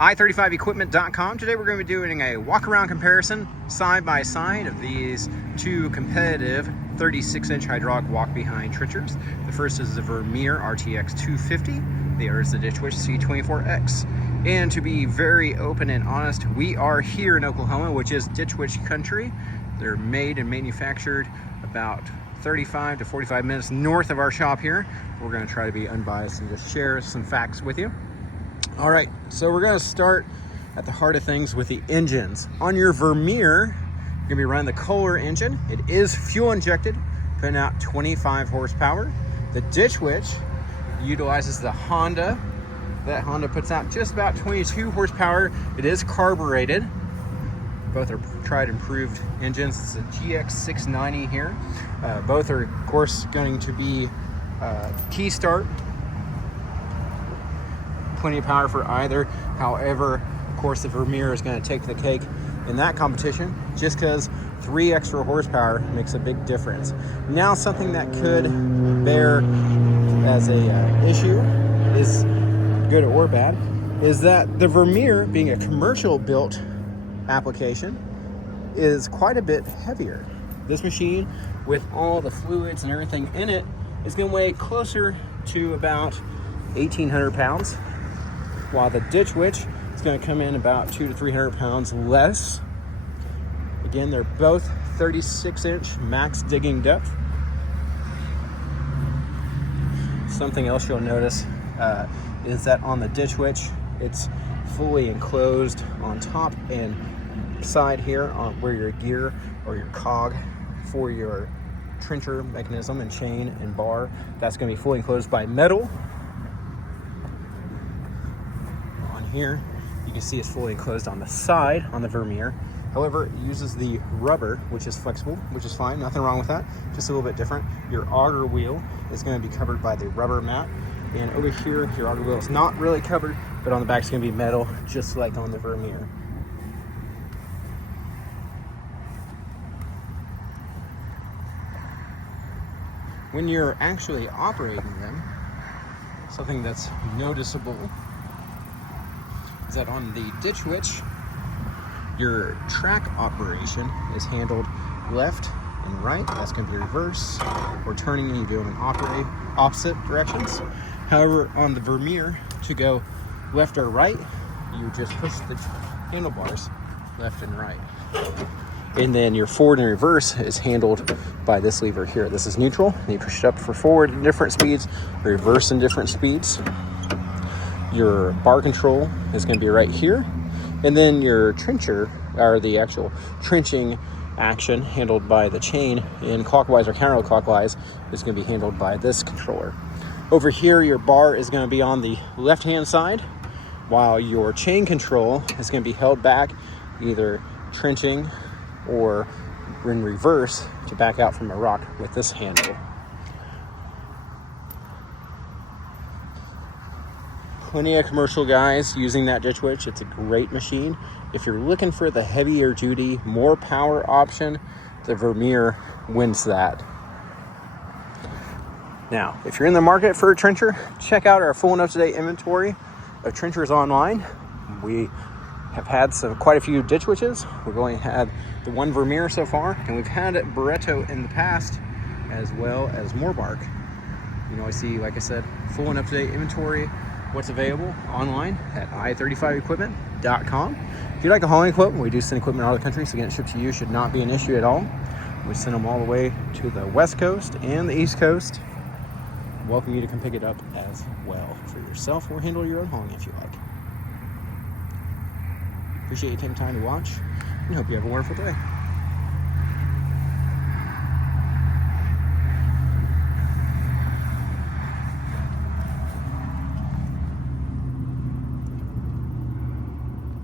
i35equipment.com. Today we're going to be doing a walk-around comparison side by side of these two competitive 36-inch hydraulic walk-behind trenchers. The first is the Vermeer RTX 250. The other is the Ditchwitch C24X. And to be very open and honest, we are here in Oklahoma, which is Ditchwitch country. They're made and manufactured about 35 to 45 minutes north of our shop here. We're going to try to be unbiased and just share some facts with you. All right, so we're going to start at the heart of things with the engines. On your Vermeer, you're going to be running the Kohler engine. It is fuel injected, putting out 25 horsepower. The Ditchwitch utilizes the Honda. That Honda puts out just about 22 horsepower. It is carbureted. Both are tried and proved engines. It's a GX690 here. Both are, of course, going to be key start. Plenty of power for either. However, of course, the Vermeer is going to take the cake in that competition just because 3 extra horsepower makes a big difference. Now, something that could bear as a issue, is good or bad, is that the Vermeer, being a commercial built application, is quite a bit heavier. This machine, with all the fluids and everything in it, is going to weigh closer to about 1,800 pounds. While the Ditchwitch is going to come in about 200 to 300 pounds less. Again, they're both 36-inch max digging depth. Something else you'll notice is that on the Ditchwitch, it's fully enclosed on top and side here on where your gear or your cog for your trencher mechanism and chain and bar. That's going to be fully enclosed by metal. Here you can see it's fully enclosed on the side on the Vermeer. However, it uses the rubber, which is flexible, which is fine, nothing wrong with that, just a little bit different. Your auger wheel is going to be covered by the rubber mat, and over here your auger wheel is not really covered, but on the back it's going to be metal, just like on the Vermeer. When you're actually operating them, something that's noticeable is that on the Ditchwitch, your track operation is handled left and right. That's going to be reverse or turning, and you do them in opposite directions. However, on the Vermeer, to go left or right, you just push the handlebars left and right. And then your forward and reverse is handled by this lever here. This is neutral, and you push it up for forward at different speeds, reverse in different speeds. Your bar control is going to be right here, and then your trencher, or the actual trenching action handled by the chain in clockwise or counterclockwise, is going to be handled by this controller. Over here, your bar is going to be on the left hand side, while your chain control is going to be held back, either trenching or in reverse to back out from a rock with this handle. Plenty of commercial guys using that Ditchwitch. It's a great machine. If you're looking for the heavier duty, more power option, the Vermeer wins that. Now, if you're in the market for a trencher, check out our full and up-to-date inventory of trenchers online. We have had quite a few Ditchwitches. We've only had the one Vermeer so far, and we've had Barretto in the past, as well as Moorbark. You know, I see, like I said, full and up-to-date inventory. What's available online at i35equipment.com. If you'd like a hauling quote, we do send equipment out of the country, so getting it shipped to you should not be an issue at all. We send them all the way to the West Coast and the East Coast. Welcome you to come pick it up as well for yourself, or handle your own hauling if you like. Appreciate you taking time to watch, and hope you have a wonderful day.